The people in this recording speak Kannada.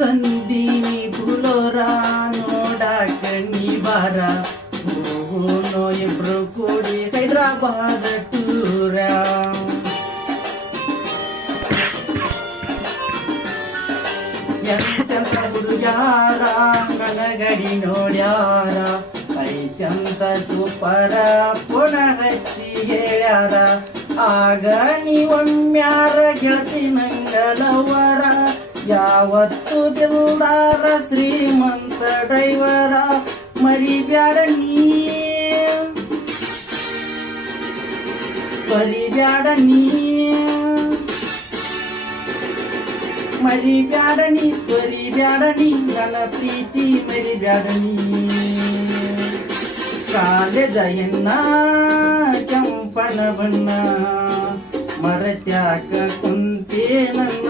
ತಂದೀನಿ ಪುಲೋರ ನೋಡಾಕ ನೀ ಬಾರ ಹೋಗೋನೋ ಇಬ್ರು ಕೂಡಿ ಹೈದ್ರಾಬಾದ್ ಟೂರ ಎಂತೆಂತ ಹುಡುಗ್ಯಾರ ನನಗಡಿ ನೋಡ್ಯಾರ ಐತಂತ ಸೂಪರ ಪುನಃ ಹಚ್ಚಿ ಹೇಳ್ಯಾರ ಆಗ ನೀವೊಮ್ಮ್ಯಾರ ಗೆಳತಿ ನಂಗಲವರ ಯಾವತ್ತು ದಿಲ್ದಾರ ಶ್ರೀಮಂತ ಡ್ರೈವರ ಮರಿಬ್ಯಾಡ ನೀ ಮರಿಬ್ಯಾಡ ನೀ ಮರಿಬ್ಯಾಡ ನೀ ಮರಿಬ್ಯಾಡ ನೀ ನನ್ನ ಪ್ರೀತಿ ಮರಿಬ್ಯಾಡ ನೀ ಕಾಲೇಜ ಎನ್ನ ಕೆಂಪನ ಬಣ್ಣ ಮರತ್ಯಾಕ ಕುಂತೇ ನನ್ನ